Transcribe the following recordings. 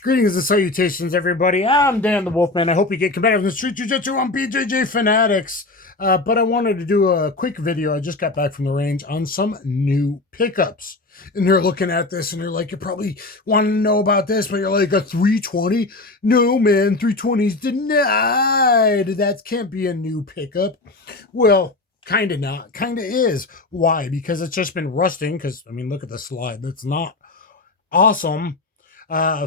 Greetings and salutations, everybody. I'm Dan the Wolfman. I hope you get competitive in the street jiu-jitsu on BJJ Fanatics. But I wanted to do a quick video. I just got back from the range on some new pickups. And you're looking at this and you're like, you probably want to know about this, but you're like, a 320? No, man, 320's denied. That can't be a new pickup. Well, kind of not. Kind of is. Why? Because it's just been rusting. Because, I mean, look at the slide. That's not awesome.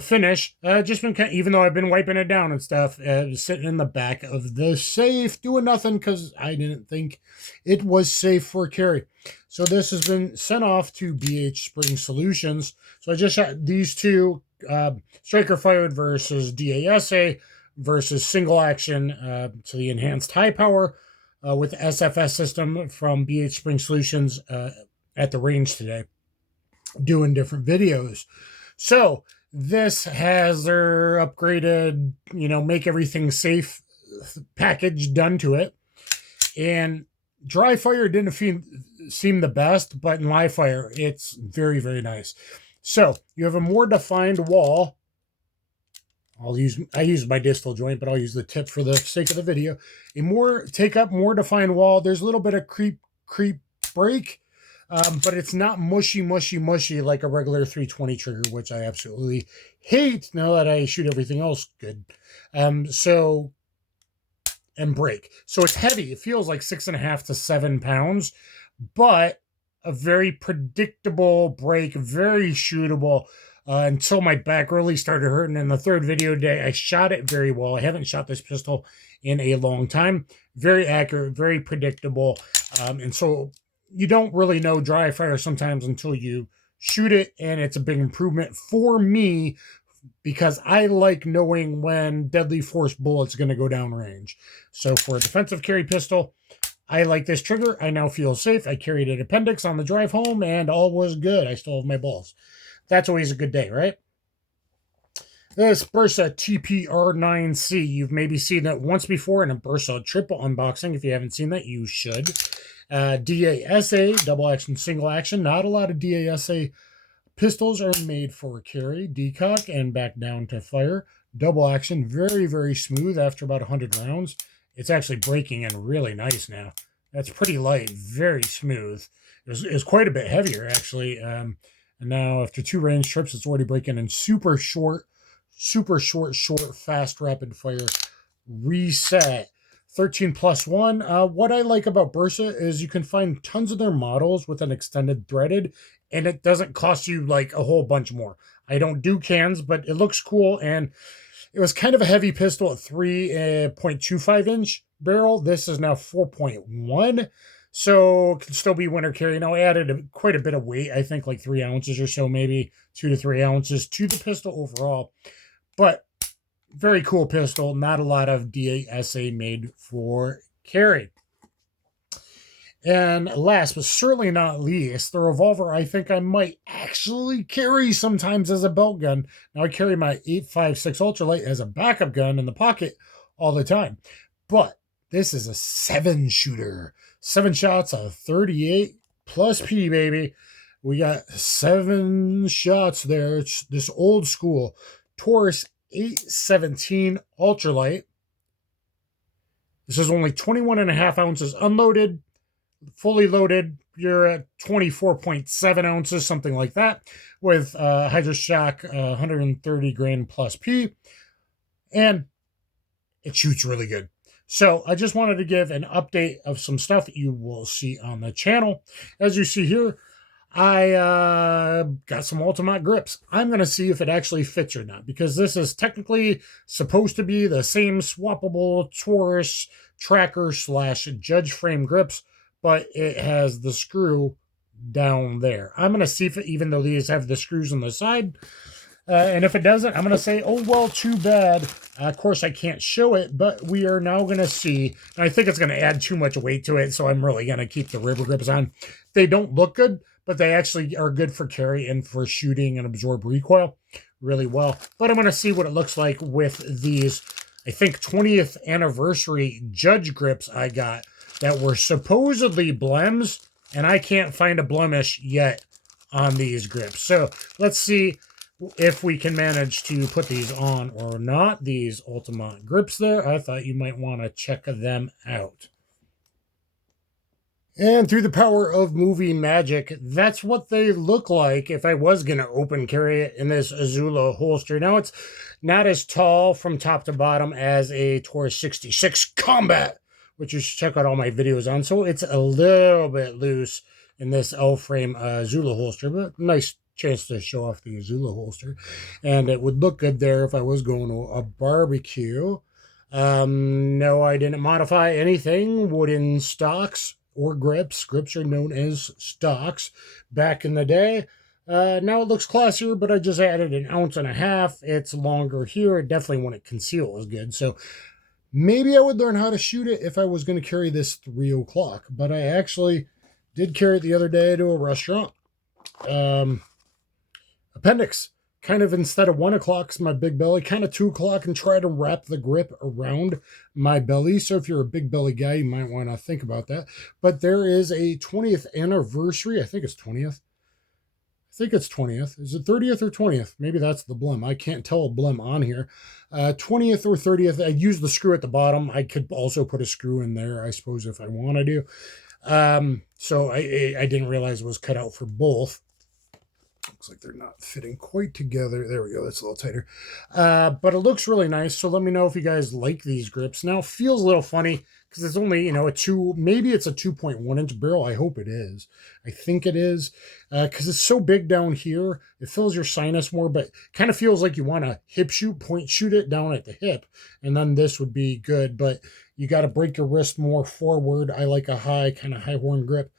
Finish. Just been even though I've been wiping it down and stuff, sitting in the back of the safe doing nothing because I didn't think it was safe for carry. So this has been sent off to BH Spring Solutions. So I just shot these two, striker fired versus DASA versus single action to the enhanced high power with SFS system from BH Spring Solutions at the range today, doing different videos. So this has their upgraded, make everything safe package done to it. And dry fire didn't seem the best, but in live fire, it's very, very nice. So you have a more defined wall. I use my distal joint, but I'll use the tip for the sake of the video. More defined wall. There's a little bit of creep break. But it's not mushy like a regular 320 trigger, which I absolutely hate now that I shoot everything else good. And break. So it's heavy. It feels like 6.5 to 7 pounds, but a very predictable break, very shootable until my back really started hurting. In the third video day, I shot it very well. I haven't shot this pistol in a long time. Very accurate, very predictable. And so you don't really know dry fire sometimes until you shoot it, and it's a big improvement for me because I like knowing when deadly force bullets going to go down range. So for a defensive carry pistol, I like this trigger. I now feel safe. I carried an appendix on the drive home, and all was good. I still have my balls. That's always a good day, right? This Bersa TPR9c, you've maybe seen that once before in a Bersa triple unboxing. If you haven't seen that, you should. DASA, double action, single action. Not a lot of DASA pistols are made for carry, decock, and back down to fire. Double action, very, very smooth after about 100 rounds. It's actually breaking in really nice now. That's pretty light, very smooth. It was quite a bit heavier, actually. And now after 2 range trips, it's already breaking in super short, fast, rapid fire reset. 13+1. What I like about Bersa is you can find tons of their models with an extended threaded, and it doesn't cost you like a whole bunch more. I don't do cans, but it looks cool, and it was kind of a heavy pistol at 3.25 inch barrel. This is now 4.1, so it can still be winter carry. Now I added quite a bit of weight, I think like 3 ounces or so, maybe 2 to 3 ounces to the pistol overall, but very cool pistol. Not a lot of DASA made for carry. And last but certainly not least, the revolver I think I might actually carry sometimes as a belt gun. Now I carry my 8.56 ultralite as a backup gun in the pocket all the time. But this is a 7-shooter. 7 shots of 38 plus P, baby. We got 7 shots there. It's this old school Taurus 817 ultralight. This is only 21.5 ounces unloaded. Fully loaded, you're at 24.7 ounces, something like that, with Hydroshock 130 grain plus P, and it shoots really good. So I just wanted to give an update of some stuff that you will see on the channel. As you see here, I got some Altamont grips. I'm going to see if it actually fits or not, because this is technically supposed to be the same swappable Taurus tracker / judge frame grips, but it has the screw down there. I'm going to see if it, even though these have the screws on the side, and if it doesn't, I'm going to say, oh, well, too bad. Of course, I can't show it, but we are now going to see. And I think it's going to add too much weight to it, so I'm really going to keep the rubber grips on. They don't look good, but they actually are good for carry and for shooting and absorb recoil really well. But I'm going to see what it looks like with these, I think, 20th anniversary Judge grips I got that were supposedly blems, and I can't find a blemish yet on these grips. So let's see if we can manage to put these on or not, these Altamont grips there, I thought you might want to check them out. And through the power of movie magic, that's what they look like if I was going to open carry it in this Azula holster. Now, it's not as tall from top to bottom as a Taurus 66 Combat, which you should check out all my videos on. So it's a little bit loose in this L-frame Azula holster, but nice chance to show off the Azula holster. And it would look good there if I was going to a barbecue. No, I didn't modify anything. Wooden stocks or grips. Grips are known as stocks back in the day. Now it looks classier, but I just added 1.5 ounces. It's longer here. It definitely wouldn't conceal as good. So maybe I would learn how to shoot it if I was going to carry this 3 o'clock. But I actually did carry it the other day to a restaurant. Appendix. Kind of instead of 1 o'clock is my big belly, kind of 2 o'clock, and try to wrap the grip around my belly. So if you're a big belly guy, you might want to think about that. But there is a 20th anniversary. I think it's 20th. I think it's 20th. Is it 30th or 20th? Maybe that's the blim. I can't tell a blim on here. 20th or 30th. I used the screw at the bottom. I could also put a screw in there, I suppose, if I wanted to. So I didn't realize it was cut out for both. Looks like they're not fitting quite together. There we go. That's a little tighter. But it looks really nice. So let me know if you guys like these grips. Now, it feels a little funny because it's only, maybe it's a 2.1 inch barrel. I hope it is. I think it is because it's so big down here. It fills your sinus more, but kind of feels like you want to hip shoot, point shoot it down at the hip. And then this would be good, but you got to break your wrist more forward. I like a kind of high horn grip.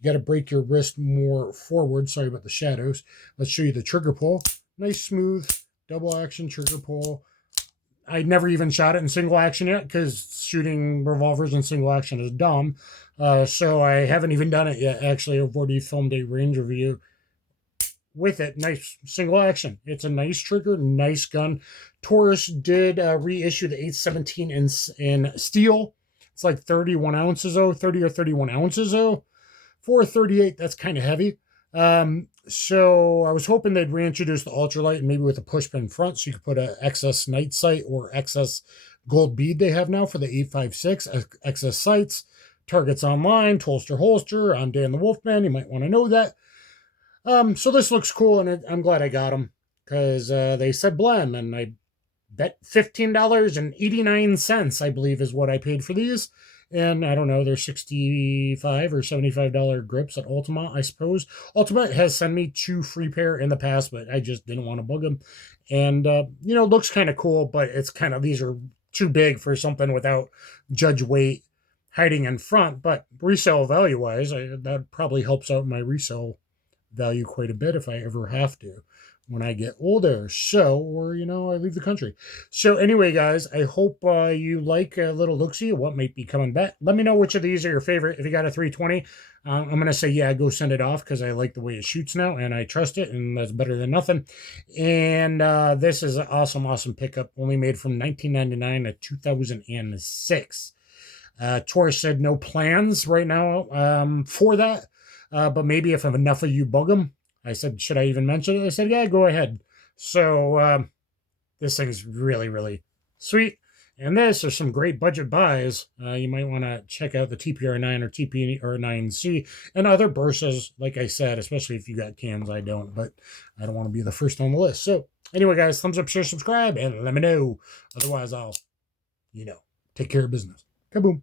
You got to break your wrist more forward. Sorry about the shadows. Let's show you the trigger pull. Nice, smooth, double action trigger pull. I never even shot it in single action yet because shooting revolvers in single action is dumb. So I haven't even done it yet. Actually, I've already filmed a range review with it. Nice single action. It's a nice trigger, nice gun. Taurus did reissue the 817 in steel. It's like 31 ounces, 30 or 31 ounces, 438, that's kind of heavy. So I was hoping they'd reintroduce the ultralite and maybe with a push pin front so you could put an XS night sight or XS gold bead they have now for the 856, XS sights, targets online, holster. I'm Dan the Wolfman. You might want to know that. So this looks cool, and I'm glad I got them because they said blam, and I bet $15.89, I believe, is what I paid for these. And I don't know, they're $65 or $75 grips at Altamont, I suppose. Altamont has sent me 2 free pair in the past, but I just didn't want to bug them. And, looks kind of cool, but it's kind of, these are too big for something without judge weight hiding in front. But resale value-wise, that probably helps out my resale value quite a bit if I ever have to when I get older, or I leave the country. So anyway, guys, I hope you like a little look-see of what might be coming back. Let me know which of these are your favorite. If you got a 320, I'm going to say, yeah, go send it off because I like the way it shoots now, and I trust it, and that's better than nothing. And this is an awesome pickup, only made from 1999 to 2006. Taurus said no plans right now for that, but maybe if enough of you bug them, I said, should I even mention it? I said, yeah, go ahead. So this thing's really sweet. And this are some great budget buys. You might want to check out the TPR9 or TPR9c and other Bersas, like I said, especially if you got cans. I don't, but I don't want to be the first on the list. So anyway, guys, thumbs up, share, subscribe, and let me know. Otherwise, I'll, take care of business. Kaboom.